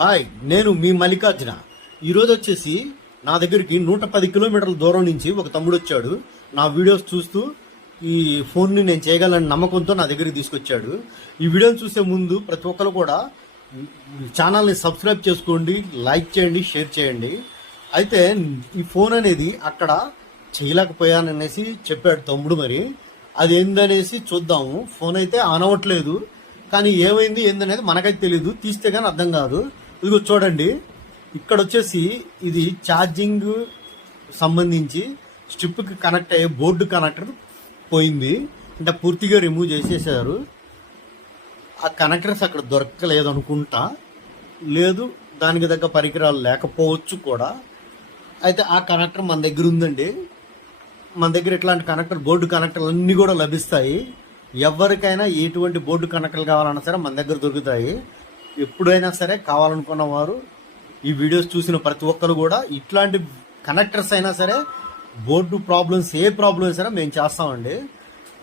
Hi, నేను మీ మల్లికార్జున. ఈరోజు వచ్చేసి నా దగ్గరికి 110 కిలోమీటర్ల దూరం నుంచి ఒక తమ్ముడు వచ్చాడు. నా వీడియోస్ చూస్తూ ఈ ఫోన్ని నేను చేయగలని నమ్మకంతో నా దగ్గరికి తీసుకొచ్చాడు. ఈ వీడియోని చూసే ముందు ప్రతి ఒక్కరు కూడా ఛానల్ని సబ్స్క్రైబ్ చేసుకోండి, లైక్ చేయండి, షేర్ చేయండి. అయితే ఈ ఫోన్ అనేది అక్కడ చేయలేకపోయాననేసి చెప్పాడు తమ్ముడు. మరి అది ఏందనేసి చూద్దాము. ఫోన్ అయితే ఆన్ అవ్వట్లేదు, కానీ ఏమైంది ఏందనేది మనకైతే తెలియదు, తీస్తే కానీ అర్థం కాదు. ఇదిగో చూడండి, ఇక్కడ వచ్చేసి ఇది ఛార్జింగ్ సంబంధించి స్ట్రిప్కి కనెక్ట్ అయ్యే బోర్డు కనెక్టర్ పోయింది, అంటే పూర్తిగా రిమూవ్ చేసేసారు. ఆ కనెక్టర్స్ అక్కడ దొరకలేదు అనుకుంటా, లేదు దానికి తగ్గ పరికరాలు లేకపోవచ్చు కూడా. అయితే ఆ కనెక్టర్ మన దగ్గర ఉందండి. మన దగ్గర ఇట్లాంటి బోర్డు కనెక్టర్లు అన్నీ కూడా లభిస్తాయి. ఎవరికైనా ఎటువంటి బోర్డు కనెక్టర్లు కావాలన్నా సరే మన దగ్గర దొరుకుతాయి. ఎప్పుడైనా సరే కావాలనుకున్న వారు ఈ వీడియోస్ చూసిన ప్రతి ఒక్కరు కూడా ఇట్లాంటి కనెక్టర్స్ అయినా సరే, బోర్డు ప్రాబ్లమ్స్ ఏ ప్రాబ్లమ్స్ అయినా మేము చేస్తామండి.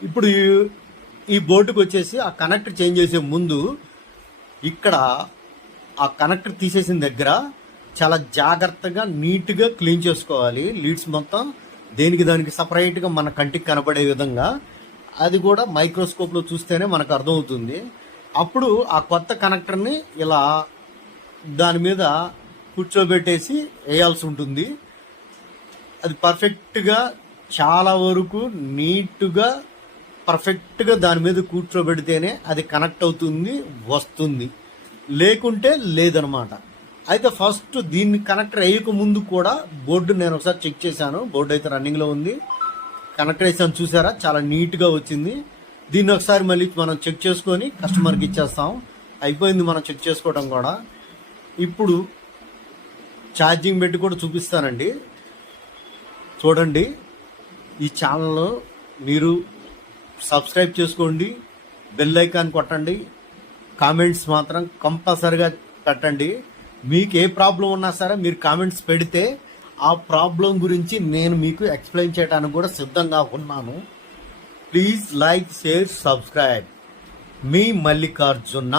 ఇప్పుడు ఈ బోర్డుకి వచ్చేసి ఆ కనెక్టర్ చేంజ్ చేసే ముందు ఇక్కడ ఆ కనెక్టర్ తీసేసిన దగ్గర చాలా జాగ్రత్తగా నీట్గా క్లీన్ చేసుకోవాలి. లీడ్స్ మొత్తం దేనికి దానికి సపరేట్గా మన కంటికి కనపడే విధంగా, అది కూడా మైక్రోస్కోప్లో చూస్తేనే మనకు అర్థమవుతుంది. అప్పుడు ఆ కొత్త కనెక్టర్ని ఇలా దాని మీద కూర్చోబెట్టేసి వేయాల్సి ఉంటుంది. అది పర్ఫెక్ట్గా, చాలా వరకు నీట్గా పర్ఫెక్ట్గా దాని మీద కూర్చోబెడితేనే అది కనెక్ట్ అవుతుంది, వస్తుంది. లేకుంటే లేదనమాట. అయితే ఫస్ట్ దీన్ని కనెక్టర్ వేయక ముందు కూడా బోర్డు నేను ఒకసారి చెక్ చేశాను. బోర్డు అయితే రన్నింగ్లో ఉంది. కనెక్టర్ వేసాను, చూసారా, చాలా నీట్గా వచ్చింది. దీన్ని ఒకసారి మళ్ళీ మనం చెక్ చేసుకొని కస్టమర్కి ఇచ్చేస్తాం. అయిపోయింది మనం చెక్ చేసుకోవడం కూడా. ఇప్పుడు ఛార్జింగ్ పెట్టి కూడా చూపిస్తానండి. చూడండి, ఈ ఛానల్ మీరు సబ్స్క్రైబ్ చేసుకోండి, బెల్ ఐకాన్ కొట్టండి, కామెంట్స్ మాత్రం కంపల్సరిగా పెట్టండి. మీకు ఏ ప్రాబ్లం ఉన్నా సరే మీరు కామెంట్స్ పెడితే ఆ ప్రాబ్లం గురించి నేను మీకు ఎక్స్ప్లెయిన్ చేయడానికి కూడా సిద్ధంగా ఉన్నాను. Please like, share, subscribe. Me Mallikarjuna.